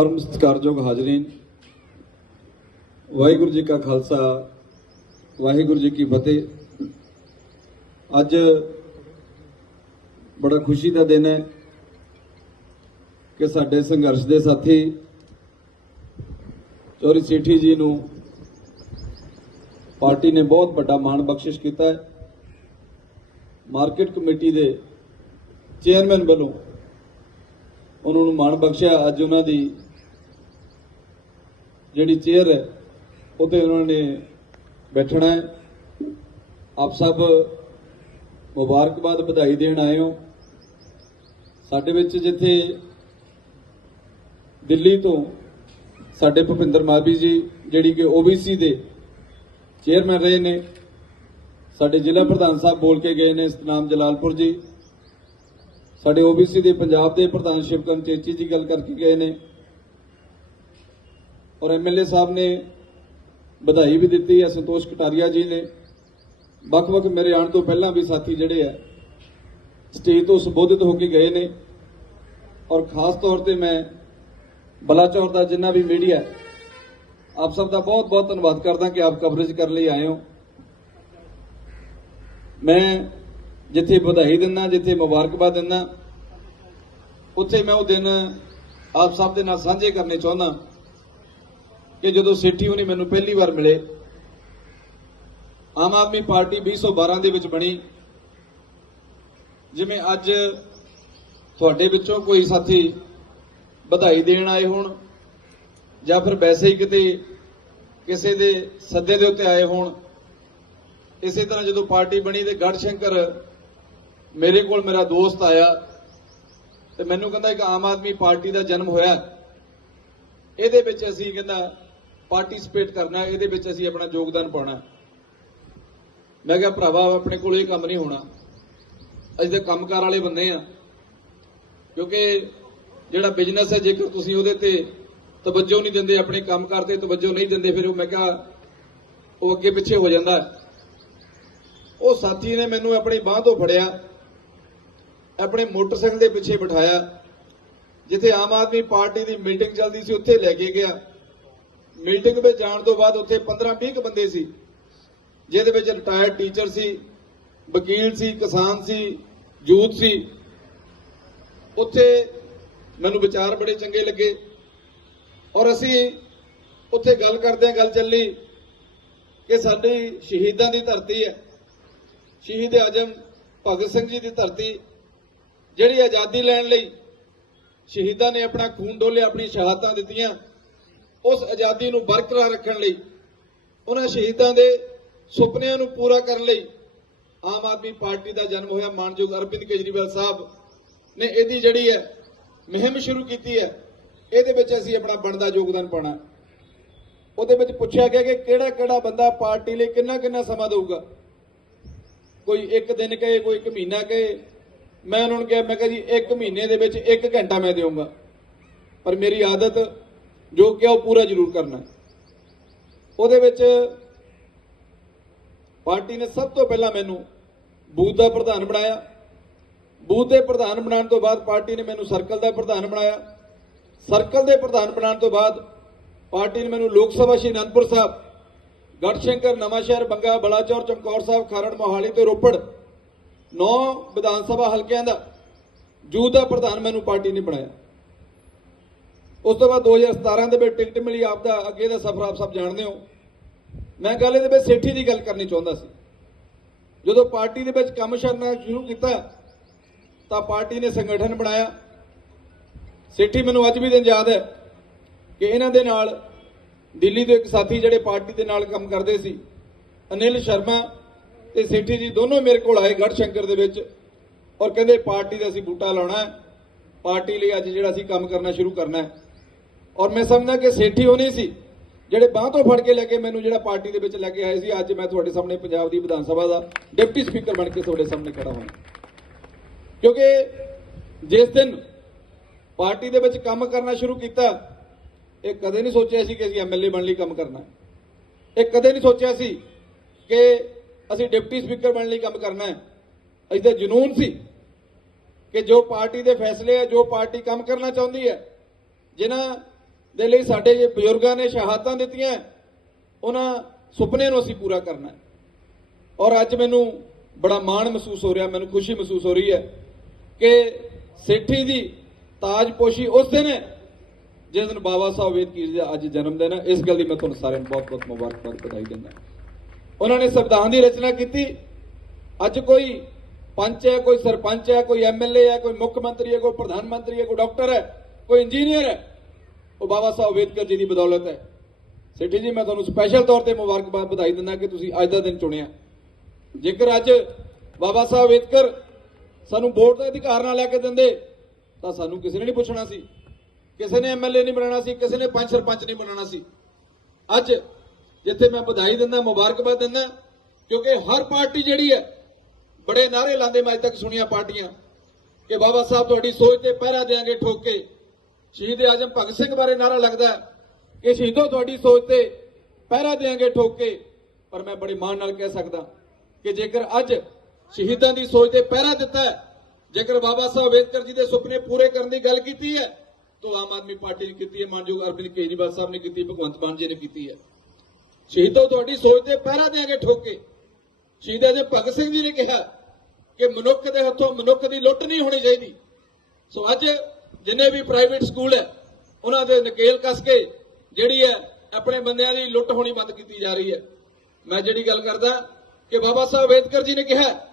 ਪਰਮ ਸਤਿਕਾਰਯੋਗ ਹਾਜ਼ਰੀਨ, ਵਾਹਿਗੁਰੂ ਜੀ ਕਾ ਖਾਲਸਾ, ਵਾਹਿਗੁਰੂ ਜੀ ਕੀ ਫਤਿਹ। ਅੱਜ ਬੜਾ ਖੁਸ਼ੀ ਦਾ ਦਿਨ ਹੈ ਕਿ ਸਾਡੇ ਸੰਘਰਸ਼ ਦੇ ਸਾਥੀ ਚੌਰੀ ਸੇਠੀ ਜੀ ਨੂੰ ਪਾਰਟੀ ਨੇ ਬਹੁਤ ਵੱਡਾ ਮਾਣ ਬਖਸ਼ਿਸ਼ ਕੀਤਾ ਹੈ। ਮਾਰਕੀਟ ਕਮੇਟੀ ਦੇ ਚੇਅਰਮੈਨ ਵੱਲੋਂ ਉਹਨਾਂ ਨੂੰ ਮਾਣ ਬਖਸ਼ਿਆ। ਅੱਜ ਉਹਨਾਂ ਦੀ ਜਿਹੜੀ ਚੇਅਰ ਹੈ ਉਹਤੇ ਉਹਨਾਂ ਨੇ ਬੈਠਣਾ ਹੈ। ਆਪ ਸਭ ਮੁਬਾਰਕਬਾਦ ਵਧਾਈ ਦੇਣ ਆਏ ਹੋ। ਸਾਡੇ ਵਿੱਚ ਜਿੱਥੇ ਦਿੱਲੀ ਤੋਂ ਸਾਡੇ ਭੁਪਿੰਦਰ ਮਾਬੀ ਜੀ, ਜਿਹੜੀ ਕਿ OBC ਦੇ ਚੇਅਰਮੈਨ ਰਹੇ ਨੇ, ਸਾਡੇ ਜ਼ਿਲ੍ਹਾ ਪ੍ਰਧਾਨ ਸਾਹਿਬ ਬੋਲ ਕੇ ਗਏ ਨੇ ਸਤਨਾਮ ਜਲਾਲਪੁਰ ਜੀ। ਸਾਡੇ OBC ਦੇ ਪੰਜਾਬ ਦੇ ਪ੍ਰਧਾਨ ਸ਼ਿਵਕਰਨ ਚੇਚੀ ਜੀ ਗੱਲ ਕਰਕੇ ਗਏ ਨੇ। ਔਰ ਐਮਐਲਏ ਸਾਹਿਬ ਨੇ ਵਧਾਈ ਵੀ ਦਿੱਤੀ ਹੈ, ਸੰਤੋਸ਼ ਕਟਾਰੀਆ ਜੀ ਨੇ। ਵੱਖ-ਵੱਖ ਮੇਰੇ ਆਉਣ ਤੋਂ ਪਹਿਲਾਂ ਵੀ ਸਾਥੀ ਜਿਹੜੇ ਆ, ਸਟੇਜ ਤੋਂ ਸੰਬੋਧਿਤ ਹੋ ਕੇ ਗਏ ਨੇ। ਔਰ ਖਾਸ ਤੌਰ ਤੇ ਮੈਂ ਬਲਾਚੌਰ ਦਾ ਜਿੰਨਾ ਵੀ ਮੀਡੀਆ, ਆਪ ਸਭ ਦਾ ਬਹੁਤ-ਬਹੁਤ ਧੰਨਵਾਦ ਕਰਦਾ ਕਿ ਆਪ ਕਵਰੇਜ ਕਰਨ ਲਈ ਆਏ ਹੋ। ਮੈਂ ਜਿੱਥੇ ਵਧਾਈ ਦਿੰਦਾ, ਜਿੱਥੇ ਮੁਬਾਰਕਬਾਦ ਦਿੰਦਾ, ਉੱਥੇ ਮੈਂ ਉਹ ਦਿਨ ਆਪ ਸਭ ਦੇ ਨਾਲ ਸਾਂਝੇ ਕਰਨੇ ਚਾਹੁੰਦਾ। ਕਿ ਜਦੋਂ ਸੇਠੀ ਹੁਣੀ ਮੈਨੂੰ ਪਹਿਲੀ ਵਾਰ ਮਿਲੇ, ਆਮ ਆਦਮੀ ਪਾਰਟੀ 2012 ਦੇ ਵਿੱਚ ਬਣੀ। ਜਿਵੇਂ ਅੱਜ ਤੁਹਾਡੇ ਵਿੱਚੋਂ ਕੋਈ ਸਾਥੀ ਵਧਾਈ ਦੇਣ ਆਏ ਹੋਣ, ਜਾਂ ਫਿਰ ਵੈਸੇ ਹੀ ਕਿਤੇ ਕਿਸੇ ਦੇ ਸੱਦੇ ਦੇ ਉੱਤੇ ਆਏ ਹੋਣ, ਇਸੇ ਤਰ੍ਹਾਂ ਜਦੋਂ ਪਾਰਟੀ ਬਣੀ ਤੇ ਗੜ ਸ਼ੰਕਰ ਮੇਰੇ ਕੋਲ ਮੇਰਾ ਦੋਸਤ ਆਇਆ, ਤੇ ਮੈਨੂੰ ਕਹਿੰਦਾ ਇੱਕ ਆਮ ਆਦਮੀ ਪਾਰਟੀ ਦਾ ਜਨਮ ਹੋਇਆ। ਇਹਦੇ ਵਿੱਚ ਅਸੀਂ ਕਹਿੰਦਾ ਪਾਰਟਿਸਿਪੇਟ ਕਰਨਾ ਇਹਦੇ ਵਿੱਚ ਅਸੀਂ ਆਪਣਾ ਯੋਗਦਾਨ ਪਾਉਣਾ ਮੈਂ ਕਿਹਾ, ਭਰਾਵਾ ਆਪਣੇ ਕੋਲ ਇਹ ਕੰਮ ਨਹੀਂ ਹੋਣਾ। ਅਸੀਂ ਤਾਂ ਕੰਮਕਾਰ ਵਾਲੇ ਬੰਦੇ ਆ ਕਿਉਂਕਿ ਜਿਹੜਾ ਬਿਜ਼ਨਸ ਹੈ, ਜੇਕਰ ਤੁਸੀਂ ਉਹਦੇ ਤੇ ਤਵੱਜੋ ਨਹੀਂ ਦਿੰਦੇ, ਆਪਣੇ ਕੰਮਕਾਰ ਤੇ ਤਵੱਜੋ ਨਹੀਂ ਦਿੰਦੇ, ਫਿਰ ਉਹ ਮੈਂ ਕਿਹਾ, ਉਹ ਅੱਗੇ ਪਿੱਛੇ ਹੋ ਜਾਂਦਾ ਉਹ ਸਾਥੀ ਨੇ ਮੈਨੂੰ ਆਪਣੀ ਬਾਹ ਤੋਂ ਫੜਿਆ, ਆਪਣੇ ਮੋਟਰਸਾਈਕਲ ਦੇ ਪਿੱਛੇ ਬਿਠਾਇਆ, ਜਿੱਥੇ ਆਮ ਆਦਮੀ ਪਾਰਟੀ ਦੀ ਮੀਟਿੰਗ ਚੱਲਦੀ ਸੀ, ਉੱਥੇ ਲੈ ਕੇ ਗਿਆ। ਮੀਟਿੰਗ ਵਿੱਚ ਜਾਣ ਤੋਂ ਬਾਅਦ ਉੱਥੇ 15-20 ਕੁ ਬੰਦੇ ਸੀ, ਜਿਹਦੇ ਵਿੱਚ ਰਿਟਾਇਰਡ ਟੀਚਰ ਸੀ, ਵਕੀਲ ਸੀ, ਕਿਸਾਨ ਸੀ, ਯੂਥ ਸੀ। ਉੱਥੇ ਮੈਨੂੰ ਵਿਚਾਰ ਬੜੇ ਚੰਗੇ ਲੱਗੇ ਔਰ ਅਸੀਂ ਉੱਥੇ ਗੱਲ ਕਰਦੇ ਹਾਂ, ਗੱਲ ਚੱਲੀ ਕਿ ਸਾਡੀ ਸ਼ਹੀਦਾਂ ਦੀ ਧਰਤੀ ਹੈ। ਸ਼ਹੀਦ ਆਜਮ ਭਗਤ ਸਿੰਘ ਜੀ ਦੀ ਧਰਤੀ, ਜਿਹੜੀ ਆਜ਼ਾਦੀ ਲੈਣ ਲਈ ਸ਼ਹੀਦਾਂ ਨੇ ਆਪਣਾ ਖੂਨ ਡੋਲਿਆ ਆਪਣੀ ਸ਼ਹਾਦਤਾਂ ਦਿੱਤੀਆਂ। ਉਸ ਆਜ਼ਾਦੀ ਨੂੰ ਬਰਕਰਾਰ ਰੱਖਣ ਲਈ, ਉਹਨਾਂ ਸ਼ਹੀਦਾਂ ਦੇ ਸੁਪਨਿਆਂ ਨੂੰ ਪੂਰਾ ਕਰਨ ਲਈ ਆਮ ਆਦਮੀ ਪਾਰਟੀ ਦਾ ਜਨਮ ਹੋਇਆ। ਮਾਨਯੋਗ ਅਰਵਿੰਦ ਕੇਜਰੀਵਾਲ ਸਾਹਿਬ ਨੇ ਇਹਦੀ ਜਿਹੜੀ ਹੈ ਮੁਹਿੰਮ ਸ਼ੁਰੂ ਕੀਤੀ ਹੈ, ਇਹਦੇ ਵਿੱਚ ਅਸੀਂ ਆਪਣਾ ਬਣਦਾ ਯੋਗਦਾਨ ਪਾਉਣਾ ਉਹਦੇ ਵਿੱਚ ਪੁੱਛਿਆ ਗਿਆ ਕਿ ਕਿਹੜਾ ਕਿਹੜਾ ਬੰਦਾ ਪਾਰਟੀ ਲਈ ਕਿੰਨਾ ਕਿੰਨਾ ਸਮਾਂ ਦੇਊਗਾ। ਕੋਈ ਇੱਕ ਦਿਨ ਕਹੇ, ਕੋਈ ਇੱਕ ਮਹੀਨਾ ਕਹੇ। ਮੈਂ ਉਹਨਾਂ ਨੂੰ ਕਿਹਾ, ਮੈਂ ਕਿਹਾ ਜੀ, ਇੱਕ ਮਹੀਨੇ ਦੇ ਵਿੱਚ ਇੱਕ ਘੰਟਾ ਮੈਂ ਦੇਵਾਂਗਾ ਪਰ ਮੇਰੀ ਆਦਤ ਜੋ ਕਿਹਾ ਉਹ ਪੂਰਾ ਜ਼ਰੂਰ ਕਰਨਾ ਉਹਦੇ ਵਿੱਚ ਪਾਰਟੀ ਨੇ ਸਭ ਤੋਂ ਪਹਿਲਾਂ ਮੈਨੂੰ ਬੂਥ ਦਾ ਪ੍ਰਧਾਨ ਬਣਾਇਆ। ਬੂਥ ਦੇ ਪ੍ਰਧਾਨ ਬਣਾਉਣ ਤੋਂ ਬਾਅਦ ਪਾਰਟੀ ਨੇ ਮੈਨੂੰ ਸਰਕਲ ਦਾ ਪ੍ਰਧਾਨ ਬਣਾਇਆ। ਸਰਕਲ ਦੇ ਪ੍ਰਧਾਨ ਬਣਾਉਣ ਤੋਂ ਬਾਅਦ ਪਾਰਟੀ ਨੇ ਮੈਨੂੰ ਲੋਕ ਸਭਾ ਸ਼੍ਰੀ ਅਨੰਦਪੁਰ ਸਾਹਿਬ ਗੜਸ਼ੰਕਰ ਨਵਾਂਸ਼ਹਿਰ, ਬੰਗਾ, ਬਲਾਚੌਰ, ਚਮਕੌਰ ਸਾਹਿਬ, ਖਰੜ, ਮੋਹਾਲੀ ਤੇ ਰੋਪੜ ਨੌ ਵਿਧਾਨ ਸਭਾ ਹਲਕਿਆਂ ਦਾ ਜੂਥ ਦਾ ਪ੍ਰਧਾਨ ਮੈਨੂੰ ਪਾਰਟੀ ਨੇ ਬਣਾਇਆ। ਉਸ ਤੋਂ ਬਾਅਦ 2017 ਦੇ ਵਿੱਚ ਟਿਕਟ ਮਿਲੀ ਆਪ ਦਾ ਅੱਗੇ ਦਾ ਸਫ਼ਰ ਆਪ ਸਭ ਜਾਣਦੇ ਹੋ। ਮੈਂ ਗੱਲ ਇਹਦੇ ਵਿੱਚ ਸੇਠੀ ਦੀ ਗੱਲ ਕਰਨੀ ਚਾਹੁੰਦਾ ਸੀ। ਜਦੋਂ ਪਾਰਟੀ ਦੇ ਵਿੱਚ ਕੰਮ ਕਰਨਾ ਸ਼ੁਰੂ ਕੀਤਾ, ਤਾਂ ਪਾਰਟੀ ਨੇ ਸੰਗਠਨ ਬਣਾਇਆ। ਸੇਠੀ, ਮੈਨੂੰ ਅੱਜ ਵੀ ਦਿਨ ਯਾਦ ਹੈ ਕਿ ਇਹਨਾਂ ਦੇ ਨਾਲ ਦਿੱਲੀ ਤੋਂ ਇੱਕ ਸਾਥੀ ਜਿਹੜੇ ਪਾਰਟੀ ਦੇ ਨਾਲ ਕੰਮ ਕਰਦੇ ਸੀ, ਅਨਿਲ ਸ਼ਰਮਾ ਤੇ ਸੇਠੀ ਜੀ ਦੋਨੋਂ ਮੇਰੇ ਕੋਲ ਆਏ ਗੜ ਸ਼ੰਕਰ ਦੇ ਵਿੱਚ ਔਰ ਕਹਿੰਦੇ ਪਾਰਟੀ ਦਾ ਅਸੀਂ ਬੂਟਾ ਲਾਉਣਾ ਪਾਰਟੀ ਲਈ ਅੱਜ ਜਿਹੜਾ ਅਸੀਂ ਕੰਮ ਕਰਨਾ ਸ਼ੁਰੂ ਕਰਨਾ ਹੈ। ਔਰ ਮੈਂ ਸਮਝਦਾ ਕਿ ਸੇਠੀ ਹੋਣੀ ਸੀ, ਜਿਹੜੇ ਬਾਹ ਤੋਂ ਫੜ ਕੇ ਲੈ ਕੇ ਮੈਨੂੰ ਜਿਹੜਾ ਪਾਰਟੀ ਦੇ ਵਿੱਚ ਲੈ ਕੇ ਆਏ ਸੀ, ਅੱਜ ਮੈਂ ਤੁਹਾਡੇ ਸਾਹਮਣੇ ਪੰਜਾਬ ਦੀ ਵਿਧਾਨ ਸਭਾ ਦਾ ਡਿਪਟੀ ਸਪੀਕਰ ਬਣ ਕੇ ਤੁਹਾਡੇ ਸਾਹਮਣੇ ਖੜਾ ਹਾਂ ਕਿਉਂਕਿ ਜਿਸ ਦਿਨ ਪਾਰਟੀ ਦੇ ਵਿੱਚ ਕੰਮ ਕਰਨਾ ਸ਼ੁਰੂ ਕੀਤਾ, ਇਹ ਕਦੇ ਨਹੀਂ ਸੋਚਿਆ ਸੀ ਕਿ ਅਸੀਂ ਐਮਐਲਏ ਬਣ ਲਈ ਕੰਮ ਕਰਨਾ। ਇਹ ਕਦੇ ਨਹੀਂ ਸੋਚਿਆ ਸੀ ਕਿ ਅਸੀਂ ਡਿਪਟੀ ਸਪੀਕਰ ਬਣਨ ਲਈ ਕੰਮ ਕਰਨਾ ਹੈ। ਅਸੀਂ ਤਾਂ ਜਨੂਨ ਸੀ ਕਿ ਜੋ ਪਾਰਟੀ ਦੇ ਫੈਸਲੇ ਹੈ ਜੋ ਪਾਰਟੀ ਕੰਮ ਕਰਨਾ ਚਾਹੁੰਦੀ ਹੈ, ਜਿਨ੍ਹਾਂ ਦੇ ਲਈ ਸਾਡੇ ਜੇ ਬਜ਼ੁਰਗਾਂ ਨੇ ਸ਼ਹਾਦਤਾਂ ਦਿੱਤੀਆਂ, ਉਹਨਾਂ ਸੁਪਨਿਆਂ ਨੂੰ ਅਸੀਂ ਪੂਰਾ ਕਰਨਾ ਹੈ। ਔਰ ਅੱਜ ਮੈਨੂੰ ਬੜਾ ਮਾਣ ਮਹਿਸੂਸ ਹੋ ਰਿਹਾ, ਮੈਨੂੰ ਖੁਸ਼ੀ ਮਹਿਸੂਸ ਹੋ ਰਹੀ ਹੈ ਕਿ ਸੇਠੀ ਦੀ ਤਾਜਪੋਸ਼ੀ ਉਸ ਦਿਨ ਹੈ, ਜਿਸ ਦਿਨ ਬਾਬਾ ਸਾਹਿਬ ਅੰਬੇਦਕਰ ਜੀ ਦਾ ਅੱਜ ਜਨਮ ਦਿਨ ਹੈ। ਇਸ ਗੱਲ ਦੀ ਮੈਂ ਤੁਹਾਨੂੰ ਸਾਰਿਆਂ ਨੂੰ ਬਹੁਤ-ਬਹੁਤ ਮੁਬਾਰਕਬਾਦ ਵਧਾਈ ਦਿੰਦਾ ਉਹਨਾਂ ਨੇ ਸੰਵਿਧਾਨ ਦੀ ਰਚਨਾ ਕੀਤੀ। ਅੱਜ ਕੋਈ ਪੰਚ ਹੈ, ਕੋਈ ਸਰਪੰਚ ਹੈ, ਕੋਈ ਐਮਐਲਏ ਹੈ, ਕੋਈ ਮੁੱਖ ਮੰਤਰੀ ਹੈ, ਕੋਈ ਪ੍ਰਧਾਨ ਮੰਤਰੀ ਹੈ, ਕੋਈ ਡਾਕਟਰ ਹੈ, ਕੋਈ ਇੰਜੀਨੀਅਰ ਹੈ ਉਹ ਬਾਬਾ ਸਾਹਿਬ ਅੰਬੇਦਕਰ ਜੀ ਦੀ ਬਦੌਲਤ ਹੈ। ਸੇਠੀ ਜੀ, ਮੈਂ ਤੁਹਾਨੂੰ ਸਪੈਸ਼ਲ ਤੌਰ ਤੇ ਮੁਬਾਰਕਬਾਦ ਵਧਾਈ ਦਿੰਦਾ ਕਿ ਤੁਸੀਂ ਅੱਜ ਦਾ ਦਿਨ ਚੁਣਿਆ। ਜੇਕਰ ਅੱਜ ਬਾਬਾ ਸਾਹਿਬ ਅੰਬੇਦਕਰ ਸਾਨੂੰ ਵੋਟ ਦਾ ਅਧਿਕਾਰ ਨਾ ਲੈ ਕੇ ਦਿੰਦੇ, ਤਾਂ ਸਾਨੂੰ ਕਿਸੇ ਨੇ ਨਹੀਂ ਪੁੱਛਣਾ ਸੀ। ਕਿਸੇ ਨੇ ਐਮਐਲਏ ਨਹੀਂ ਬਣਾਉਣਾ ਸੀ, ਕਿਸੇ ਨੇ ਪੰਚ ਸਰਪੰਚ ਨਹੀਂ ਬਣਾਉਣਾ ਸੀ। ਅੱਜ ਜਿੱਥੇ ਮੈਂ ਵਧਾਈ ਦਿੰਦਾ, ਮੁਬਾਰਕਬਾਦ ਦਿੰਦਾ, ਕਿਉਂਕਿ ਹਰ ਪਾਰਟੀ ਜਿਹੜੀ ਹੈ, ਬੜੇ ਨਾਰੇ ਲਾਉਂਦੇ ਮੈਂ ਅੱਜ ਤੱਕ ਸੁਣੀਆਂ ਪਾਰਟੀਆਂ, ਕਿ ਬਾਬਾ ਸਾਹਿਬ ਤੁਹਾਡੀ ਸੋਚ ਤੇ ਪਹਿਰਾ ਦੇਾਂਗੇ ਠੋਕ ਕੇ। ਸ਼ਹੀਦ ਆਜਮ ਭਗਤ ਸਿੰਘ ਬਾਰੇ ਨਾਰਾ ਲੱਗਦਾ ਕਿ ਸ਼ਹੀਦੋ ਤੁਹਾਡੀ ਸੋਚ ਤੇ ਪਹਿਰਾ ਦੇਾਂਗੇ ਠੋਕੇ ਪਰ ਮੈਂ ਬੜੇ ਮਾਣ ਨਾਲ ਕਹਿ ਸਕਦਾ ਕਿ ਜੇਕਰ ਅੱਜ ਸ਼ਹੀਦਾਂ ਦੀ ਸੋਚ ਤੇ ਪਹਿਰਾ ਦਿੱਤਾ ਹੈ, ਜੇਕਰ ਬਾਬਾ ਸਾਹਿਬ ਅੰਬੇਦਕਰ ਜੀ ਦੇ ਸੁਪਨੇ ਪੂਰੇ ਕਰਨ ਦੀ ਗੱਲ ਕੀਤੀ ਹੈ, ਤਾਂ ਆਮ ਆਦਮੀ ਪਾਰਟੀ ਨੇ ਕੀਤੀ ਹੈ, ਮਾਨਯੋਗ ਅਰਵਿੰਦ ਕੇਜਰੀਵਾਲ ਸਾਹਿਬ ਨੇ ਕੀਤੀ ਭਗਵੰਤ ਮਾਨ ਜੀ ਨੇ ਕੀਤੀ ਹੈ। ਸ਼ਹੀਦੋ ਤੁਹਾਡੀ ਸੋਚ ਤੇ ਪਹਿਰਾ ਦੇਾਂਗੇ ਠੋਕੇ ਕੇ। ਸ਼ਹੀਦਾਂ ਦੇ ਭਗਤ ਸਿੰਘ ਜੀ ਨੇ ਕਿਹਾ ਕਿ ਮਨੁੱਖ ਦੇ ਹੱਥੋਂ ਮਨੁੱਖ ਦੀ ਲੁੱਟ ਨਹੀਂ ਹੋਣੀ ਚਾਹੀਦੀ। ਸੋ ਅੱਜ ਜਿੰਨੇ ਵੀ ਪ੍ਰਾਈਵੇਟ ਸਕੂਲ ਹੈ, ਉਹਨਾਂ ਦੇ ਨਕੇਲ ਕੱਸ ਕੇ ਜਿਹੜੀ ਹੈ, ਆਪਣੇ ਬੰਦਿਆਂ ਦੀ ਲੁੱਟ ਹੋਣੀ ਬੰਦ ਕੀਤੀ ਜਾ ਰਹੀ ਹੈ। ਮੈਂ ਜਿਹੜੀ ਗੱਲ ਕਰਦਾ ਕਿ ਬਾਬਾ ਸਾਹਿਬ ਅੰਬੇਦਕਰ ਜੀ ਨੇ ਕਿਹਾ